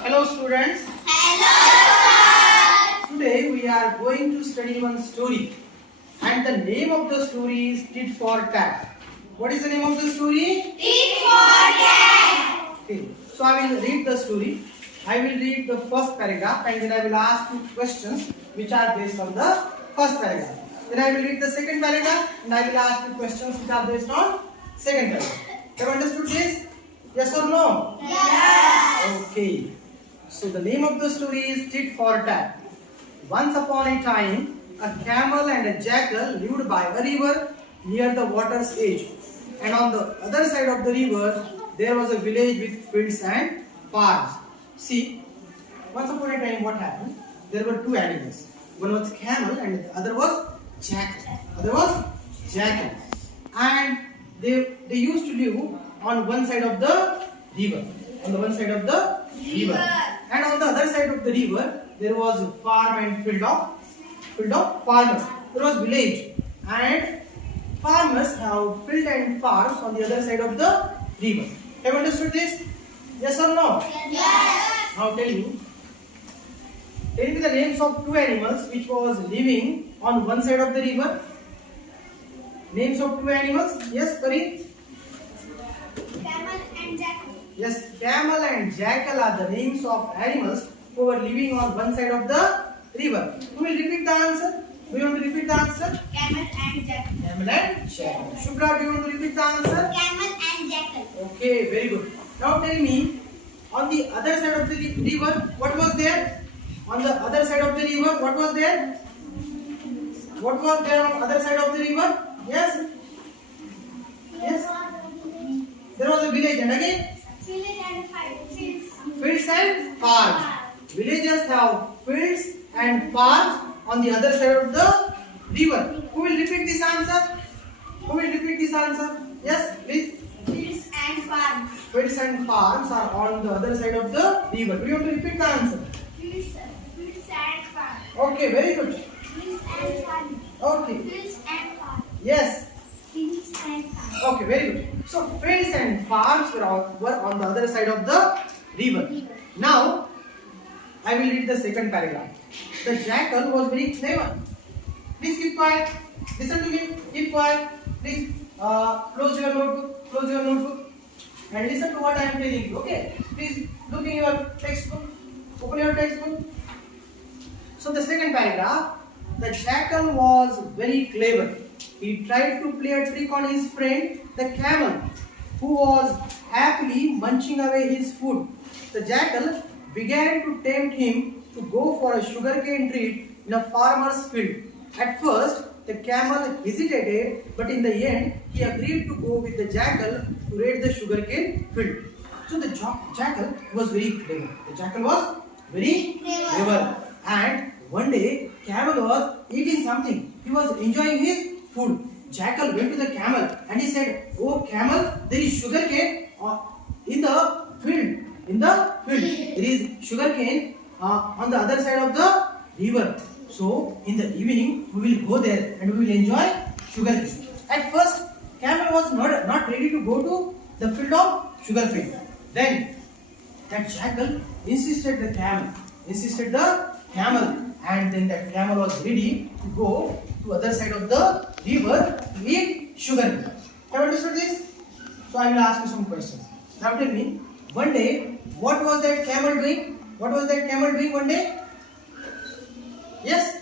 Hello students. Hello, sir. Today we are going to study one story and the name of the story is Tit for Tat. What is the name of the story? Tit for tat. Okay. So I will read the story. I will read the first paragraph and then I will ask you questions which are based on the first paragraph. Then I will read the second paragraph and I will ask you questions which are based on second paragraph. Have you understood this? Yes or no? Yes. Okay. So the name of the story is Tit for Tat. Once upon a time, a camel and a jackal lived by a river near the water's edge. And on the other side of the river, there was a village with fields and farms. See, once upon a time what happened? There were two animals. One was camel and the other was jackal. And they used to live on one side of the river. And on the other side of the river, there was a farm and field of farmers. There was village and farmers have field and farms on the other side of the river. Have you understood this? Yes or no? Yes. Now tell me the names of two animals which was living on one side of the river. Names of two animals. Yes, Pari? Camel and jackal. Yes, camel and jackal are the names of animals who were living on one side of the river. Who will repeat the answer? Do you want to repeat the answer? Camel and jackal. Camel and jackal. Shubhra, do you want to repeat the answer? Camel and jackal. Okay, very good. Now tell me, on the other side of the river, what was there? On the other side of the river, what was there? What was there on the other side of the river? Yes? Yes? There was a village and again? Village and fields. Fields and farms. Villagers have fields and farms on the other side of the river. Who will repeat this answer? Yes, please. Fields and farms. Fields and farms are on the other side of the river. Do you want to repeat the answer? Fields and farms. Okay, very good. Fields and farms. Okay. Fields and farms. Yes. Fields and farms. Okay, very good. So fields and farms were on the other side of the river. Now, I will read the second paragraph. The jackal was very clever. Please keep quiet. Listen to me. Keep quiet. Please close your notebook. And listen to what I am telling you. Okay? Please look in your textbook. Open your textbook. So the second paragraph. The jackal was very clever. He tried to play a trick on his friend, the camel, who was happily munching away his food. The jackal began to tempt him to go for a sugarcane treat in a farmer's field. At first, the camel hesitated, but in the end, he agreed to go with the jackal to raid the sugarcane field. So the jackal was very clever. And one day, camel was eating something. He was enjoying his food. Jackal went to the camel and he said, "Oh camel, there is sugarcane in the field. There is sugarcane on the other side of the river. So in the evening we will go there and we will enjoy sugarcane." At first, camel was not ready to go to the field of sugarcane. Then that jackal insisted the camel, and then that camel was ready to go to other side of the river to eat sugar. Have you understood this? So I will ask you some questions. Now tell me, one day, what was that camel doing? One day? Yes?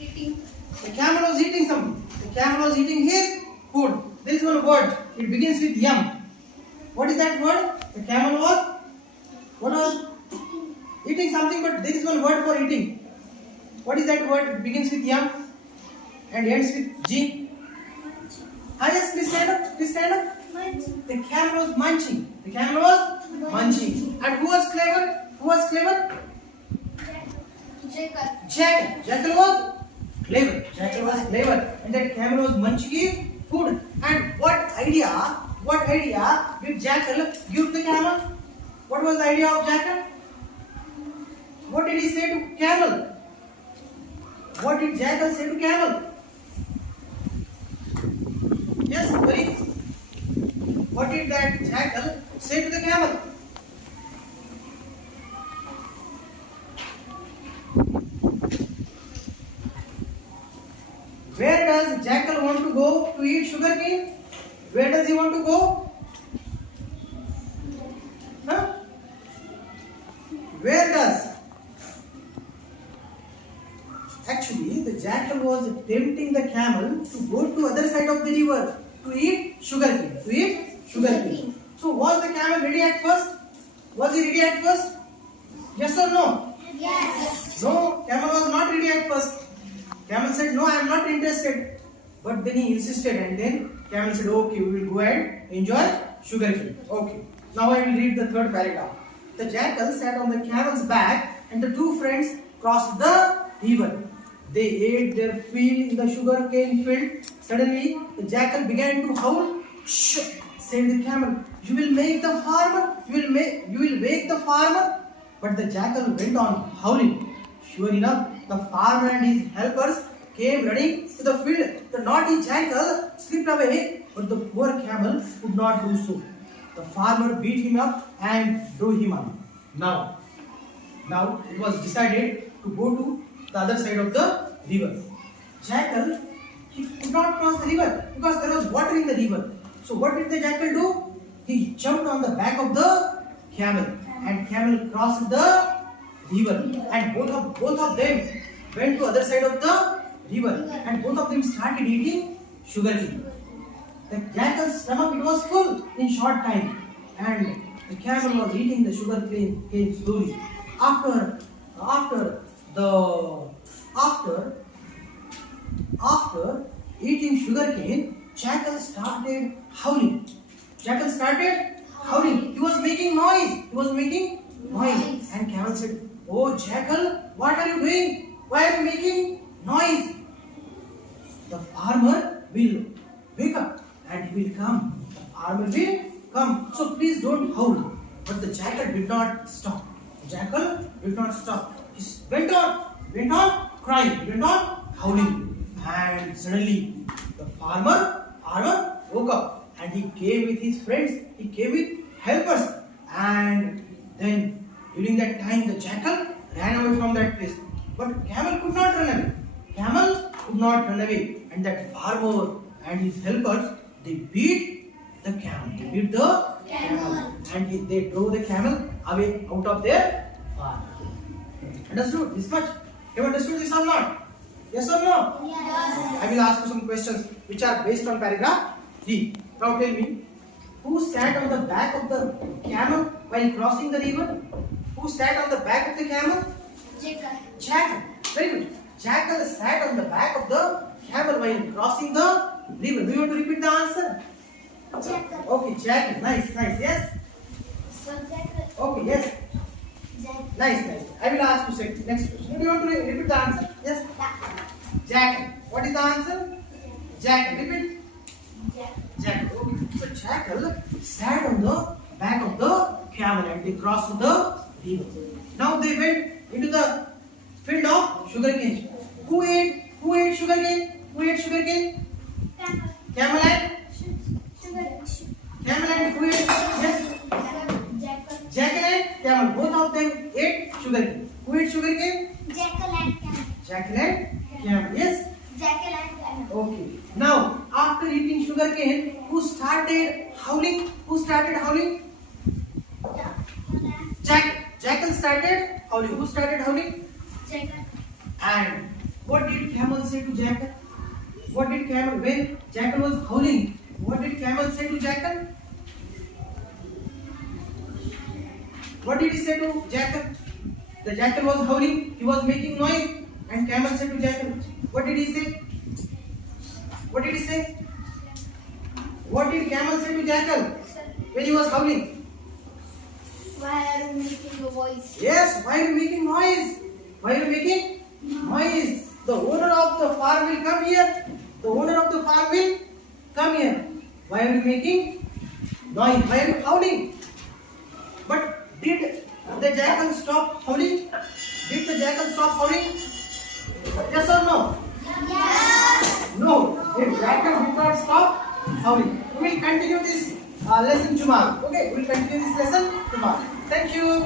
Eating. The camel was eating something. The camel was eating his food. There is one word. It begins with yum. What is that word? The camel was eating something, but there is one word for eating. What is that word? It begins with yum and ends with G. Yes, please stand up. Munching. The camel was munching. And who was clever? Jackal. Jackal was clever. And that camel was munching his food. And what idea did jackal give the camel? What was the idea of jackal? What did he say to camel? What did jackal say to camel? Yes, very. What did that jackal say to the camel? does jackal want to go to eat sugarcane? Where does he want to go? Huh? Where does? Actually, the jackal was tempting the camel to go to other side of the river to eat sugarcane. To eat sugarcane. So was the camel ready at first? Was he ready at first? Yes or no? Yes. No, camel was not ready at first. Camel said, no, I am not interested. But then he insisted, and then camel said, okay, we will go and enjoy sugarcane. Okay. Now I will read the third paragraph. The jackal sat on the camel's back, and the two friends crossed the river. They ate their fill in the sugarcane field. Suddenly, the jackal began to howl. Shh, said the camel. You will make the farmer. You will wake the farmer. But the jackal went on howling. Sure enough, the farmer and his helpers came running to the field. The naughty jackal slipped away, but the poor camel could not do so. The farmer beat him up and drove him out. Now it was decided to go to the other side of the river. Jackal, he could not cross the river because there was water in the river. So what did the jackal do? He jumped on the back of the camel, and camel crossed the river, and both of them went to other side of the river, and both of them started eating sugarcane. The jackal's stomach, it was full in short time, and the camel was eating the sugarcane slowly. After eating sugarcane, jackal started howling. He was making noise. And camel said, "Oh jackal, what are you doing? Why are you making noise? The farmer will wake up and he will come. The farmer will come. So please don't howl." But the jackal did not stop. He went on crying, went on howling. And suddenly the farmer woke up, and he came with his friends, he came with helpers. And then during that time the jackal ran away from that place. But camel could not run away. And that farmer and his helpers, they beat the camel. And they drove the camel away out of their farm. Understood this much? You have understood this or not? Yes or no? Yes. I will ask you some questions which are based on paragraph 3. Now tell me, who sat on the back of the camel while crossing the river? Who sat on the back of the camel? Jackal. Very good. Jackal sat on the back of the camel while crossing the river. Do you want to repeat the answer? Jackal. Okay, jackal. Nice. Yes. So jackal. Okay, yes. Nice. I will ask you next question. Do you want to repeat the answer? Yes. Jackal. What is the answer? Jackal. Repeat. Jackal. Okay. So jackal sat on the back of the camel and they crossed the river. Now they went into the field of sugarcane. Who ate sugarcane? Camel and who ate? Yes. Jackal and camel. Both of them ate sugarcane. Who ate sugarcane? Jackal and camel. Jackal and camel. Yes. Jackal and camel. Okay. Now, after eating sugarcane, who started howling? Jackal started howling. Who started howling? Jackal. And what did camel say to jackal? When jackal was howling, what did camel say to jackal? What did he say to jackal? The jackal was howling, he was making noise, and camel said to jackal, what did he say? What did camel say to jackal when he was howling? Why are you making a voice? Yes, why are you making noise? The owner of the farm will come here. Why are you making noise? Why are you howling? But did the jackal stop howling? Yes or no? Yes. No, the jackal did not stop howling. We will continue this lesson tomorrow. Okay, we will continue this lesson tomorrow. Thank you.